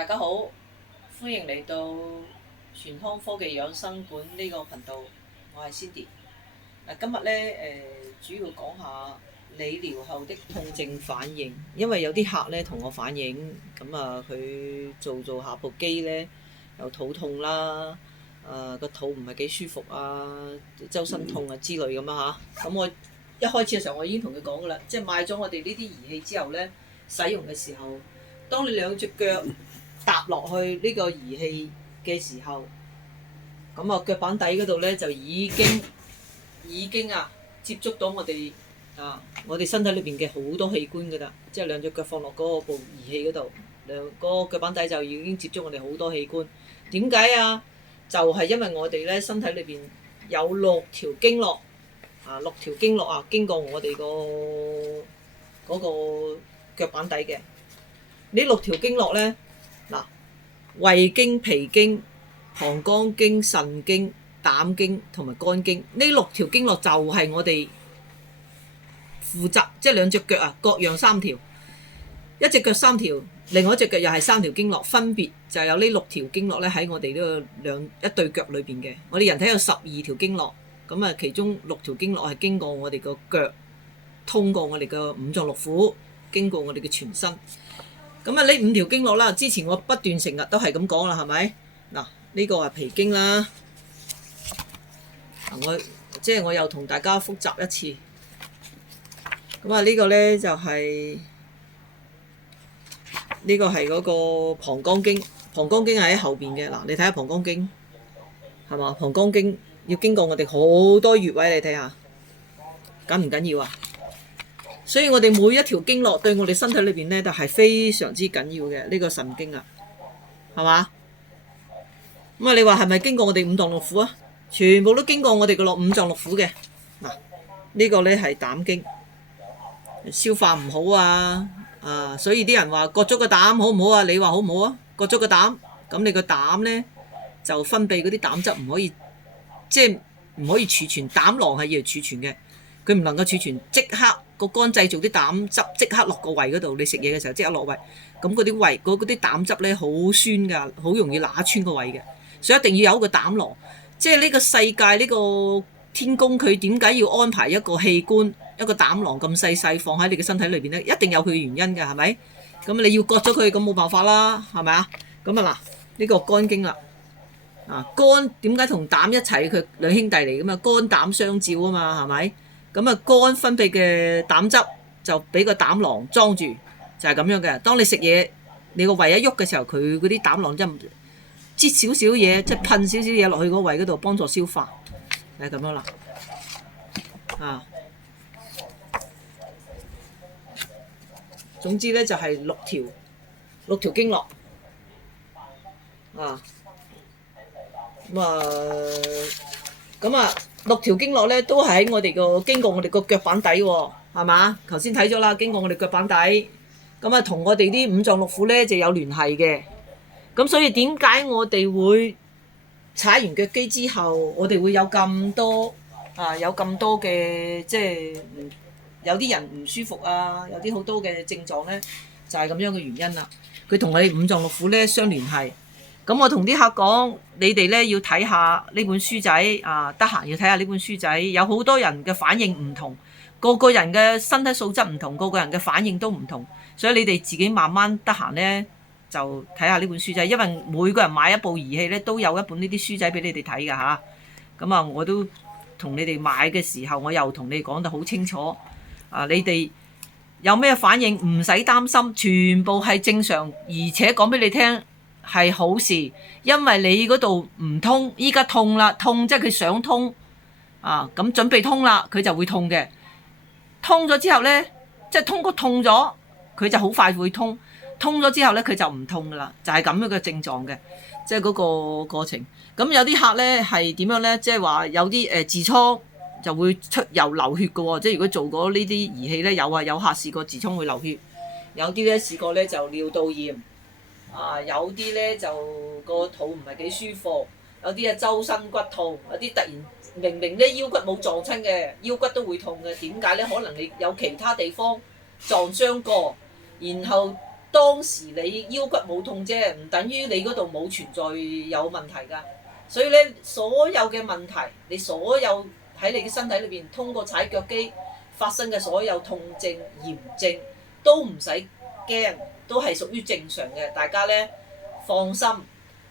大家好，歡迎嚟到全康科技養生館呢個頻道，我係 Cindy。今日咧主要講下理療後的痛症反應，因為有啲客咧同我反映，咁佢做下部機咧又肚痛啦，個肚唔係幾舒服啊，周身痛啊之類咁啊嚇。咁我一開始嘅時候我已經同佢講噶啦，即係買咗我哋呢啲儀器之後咧，使用嘅時候，當你兩隻腳踏落去呢個儀器嘅時候，咁腳板底嗰度咧就已經接觸到我哋身體裏邊嘅好多器官噶啦，即係兩隻腳放落嗰部儀器嗰度，嗰個腳板底就已經接觸我哋好多器官。點解啊？就係因為我哋咧身體裏邊有六條經絡經過我哋嗰個腳板底嘅。呢六條經絡咧，胃經、脾經、膀胱經、腎經、膽經同埋肝經，呢六條經絡就係我哋負責，即係兩隻腳各樣三條，一隻腳三條，另外一隻腳又係三條經絡，分別就有呢六條經絡咧喺我哋呢個一對腳裏邊嘅。我哋人體有12條經絡，咁其中6條經絡係經過我哋個腳，通過我哋嘅五臟六腑，經過我哋嘅全身。咁呢5條經絡啦，之前我不斷成日都係咁講啦，係咪？呢個係脾經啦，我又同大家複習一次。咁呢個咧就係嗰個膀胱經，膀胱經係喺後邊嘅。你睇下膀胱經係嘛？膀胱經要經過我哋好多穴位，你睇下緊唔緊要啊？所以我哋每一條經絡對我哋身體裏邊咧都係非常之緊要嘅。呢個腎經係嘛？咁你話係咪經過我哋五臟六腑啊？全部都經過我哋嘅五臟六腑嘅。呢個咧係膽經，消化唔好所以啲人話割咗個膽好唔好啊？你話好唔好啊？割咗個膽，咁你個膽咧就分泌嗰啲膽汁唔可以，即係唔可以儲存。膽囊係要嚟儲存嘅，佢唔能夠儲存，即刻個肝製造啲膽汁，即刻落個胃嗰度。你食嘢嘅時候即刻落胃，咁嗰啲膽汁咧好酸㗎，好容易揦穿個胃嘅，所以一定要有一個膽囊。即係呢個世界呢個天公佢點解要安排一個器官一個膽囊咁細放喺你嘅身體裏邊咧？一定有佢嘅原因㗎，係咪？咁你要割咗佢，咁冇辦法啦，係咪啊？咁呢個肝經啦，肝點解同膽一齊？佢兩兄弟嚟㗎嘛，肝膽相照啊嘛，係咪？咁肝分泌嘅膽汁就俾個膽囊裝住，就係咁樣嘅。當你食嘢，你個胃一喐嘅時候，佢嗰啲膽囊就擠少少嘢，即係噴少少嘢落去個胃嗰度幫助消化，係咁樣啦。總之咧就係六條經絡六條經絡咧都係喺經過我哋個腳板底喎，係嘛？頭先睇咗啦，經過我哋腳板底，同我哋啲五臟六腑咧就有聯繫嘅。咁所以點解我哋會踩完腳機之後，我哋會有咁多嘅，即係有啲人唔舒服有啲好多嘅症狀咧，就係咁樣嘅原因啦。佢同我哋五臟六腑咧相聯繫。咁我同啲客講，你哋咧要睇下呢本書仔得閒要睇下呢本書仔。有好多人嘅反應唔同，個個人嘅身體素質唔同，個個人嘅反應都唔同，所以你哋自己慢慢得閒咧。就睇下呢本書仔，因為每個人買一部儀器咧，都有一本呢啲書仔俾你哋睇㗎嚇。咁我都同你哋買嘅時候，我又同你講得好清楚。你哋有咩反應唔使擔心，全部係正常，而且講俾你聽係好事，因為你嗰度唔通，依家痛啦，痛即係佢想通咁準備通啦，佢就會痛嘅。通咗之後咧，即係痛咗，佢就好快會通。通咗之後咧，佢就唔痛噶啦，就係咁樣嘅症狀嘅，即係嗰個過程。咁有啲客咧係點樣咧？即係話有啲痔瘡就會出又流血嘅喎。即係如果做過呢啲儀器咧，有客試過痔瘡會流血，有啲咧試過咧就尿道炎有啲咧就個肚唔係幾舒服，有啲周身骨痛，有啲突然明明咧腰骨冇撞親嘅，腰骨都會痛嘅。點解咧？可能你有其他地方撞傷過，然後當時你腰骨冇痛啫，唔等於你嗰度冇存在有問題㗎。所以咧，所有嘅問題，你所有喺你嘅身體裏邊通過踩腳機發生嘅所有痛症、炎症，都唔使驚，都係屬於正常嘅。大家咧放心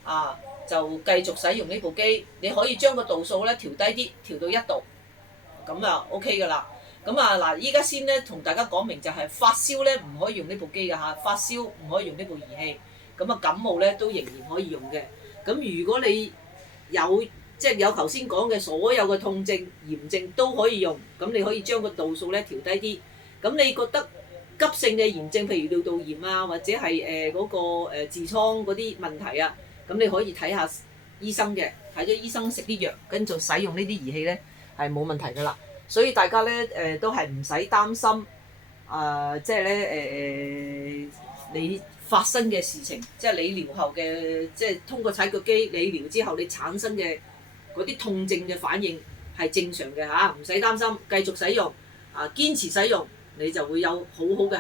啊，就繼續使用呢部機。你可以將個度數咧調低啲，調到1度，咁啊 OK 㗎啦。咁啊嗱，依家先咧同大家講明就係發燒咧唔可以用呢部機㗎嚇，發燒唔可以用呢部儀器。咁啊感冒咧都仍然可以用嘅。咁如果你有有頭先講嘅所有嘅痛症、炎症都可以用，咁你可以將個度數咧調低啲。咁你覺得急性嘅炎症，譬如尿道炎啊，或者係嗰個痔瘡嗰啲問題啊，咁你可以睇下醫生嘅，睇咗醫生食啲藥，跟住使用呢啲儀器咧係冇問題噶啦。所以大家咧都係唔使擔心你發生嘅事情，即係你療後嘅，即係通過踩腳機你療之後你產生嘅嗰啲痛症嘅反應係正常嘅嚇，唔使擔心，繼續使用堅持使用，你就會有好好嘅